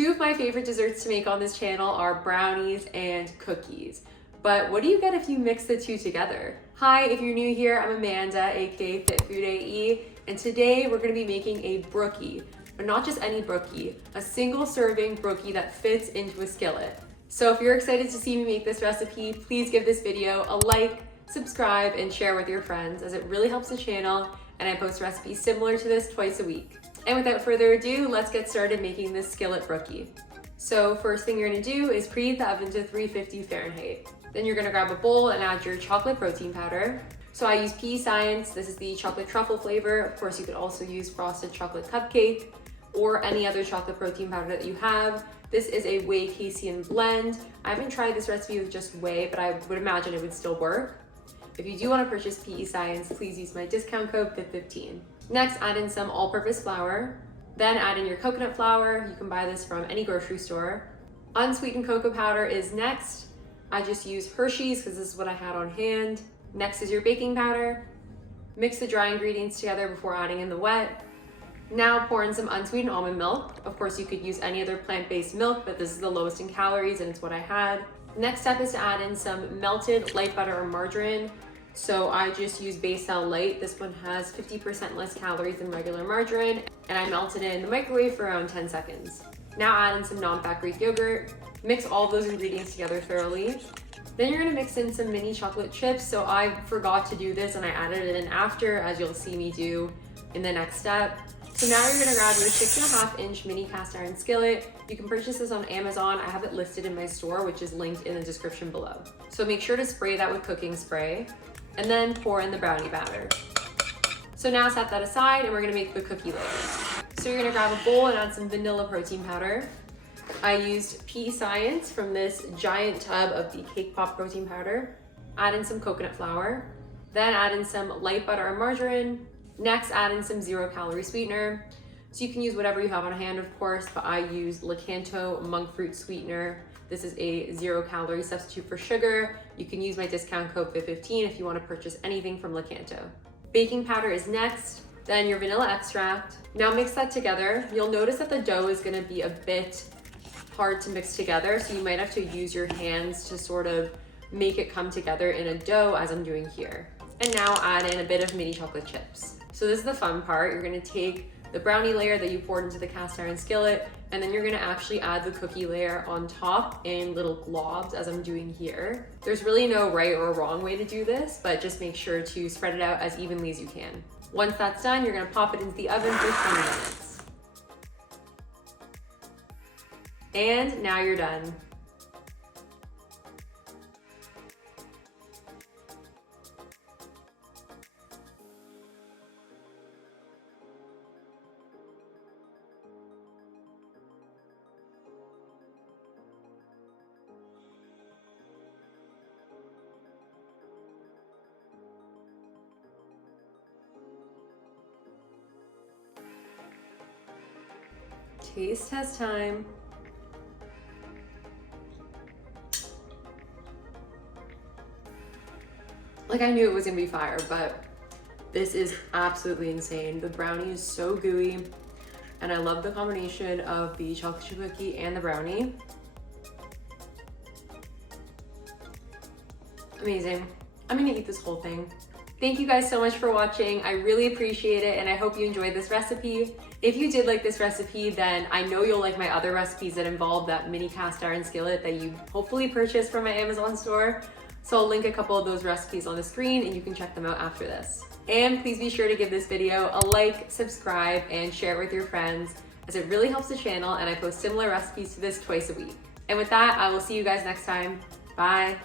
Two of my favorite desserts to make on this channel are brownies and cookies. But what do you get if you mix the two together? Hi, if you're new here, I'm Amanda, aka Fit Food AE, and today we're gonna be making a brookie, but not just any brookie, a single serving brookie that fits into a skillet. So if you're excited to see me make this recipe, please give this video a like, subscribe, and share with your friends, as it really helps the channel, and I post recipes similar to this twice a week. And without further ado, let's get started making this skillet brookie. So first thing you're gonna do is preheat the oven to 350 Fahrenheit. Then you're gonna grab a bowl and add your chocolate protein powder. So I use PE Science. This is the chocolate truffle flavor. Of course, you could also use frosted chocolate cupcake or any other chocolate protein powder that you have. This is a whey casein blend. I haven't tried this recipe with just whey, but I would imagine it would still work. If you do want to purchase PE Science, please use my discount code FIT15. Next, add in some all-purpose flour. Then add in your coconut flour. You can buy this from any grocery store. Unsweetened cocoa powder is next. I just use Hershey's because this is what I had on hand. Next is your baking powder. Mix the dry ingredients together before adding in the wet. Now pour in some unsweetened almond milk. Of course, you could use any other plant-based milk, but this is the lowest in calories and it's what I had. Next step is to add in some melted light butter or margarine. So I just use Baysal Light. This one has 50% less calories than regular margarine, and I melt it in the microwave for around 10 seconds. Now add in some non-fat Greek yogurt. Mix all of those ingredients together thoroughly. Then you're gonna mix in some mini chocolate chips. So I forgot to do this and I added it in after, as you'll see me do in the next step. So now you're gonna grab your 6.5-inch mini cast iron skillet. You can purchase this on Amazon. I have it listed in my store, which is linked in the description below. So make sure to spray that with cooking spray and then pour in the brownie batter. So now set that aside and we're gonna make the cookie layer. So you're gonna grab a bowl and add some vanilla protein powder. I used PE Science from this giant tub of the Cake Pop protein powder. Add in some coconut flour. Then add in some light butter or margarine. Next, add in some 0-calorie sweetener. So you can use whatever you have on hand, of course, but I use Lakanto monk fruit sweetener. This is a 0-calorie substitute for sugar. You can use my discount code FIT15 if you want to purchase anything from Lakanto. Baking powder is next, then your vanilla extract. Now mix that together. You'll notice that the dough is gonna be a bit hard to mix together, so you might have to use your hands to sort of make it come together in a dough, as I'm doing here. And now add in a bit of mini chocolate chips. So this is the fun part. You're gonna take the brownie layer that you poured into the cast iron skillet, and then you're gonna actually add the cookie layer on top in little globs, as I'm doing here. There's really no right or wrong way to do this, but just make sure to spread it out as evenly as you can. Once that's done, you're gonna pop it into the oven for 20 minutes. And now you're done. Taste test time. Like, I knew it was gonna be fire, but this is absolutely insane. The brownie is so gooey, and I love the combination of the chocolate chip cookie and the brownie. Amazing. I'm gonna eat this whole thing. Thank you guys so much for watching. I really appreciate it, and I hope you enjoyed this recipe. If you did like this recipe, then I know you'll like my other recipes that involve that mini cast iron skillet that you hopefully purchased from my Amazon store. So I'll link a couple of those recipes on the screen and you can check them out after this. And please be sure to give this video a like, subscribe, and share it with your friends, as it really helps the channel and I post similar recipes to this twice a week. And with that, I will see you guys next time. Bye.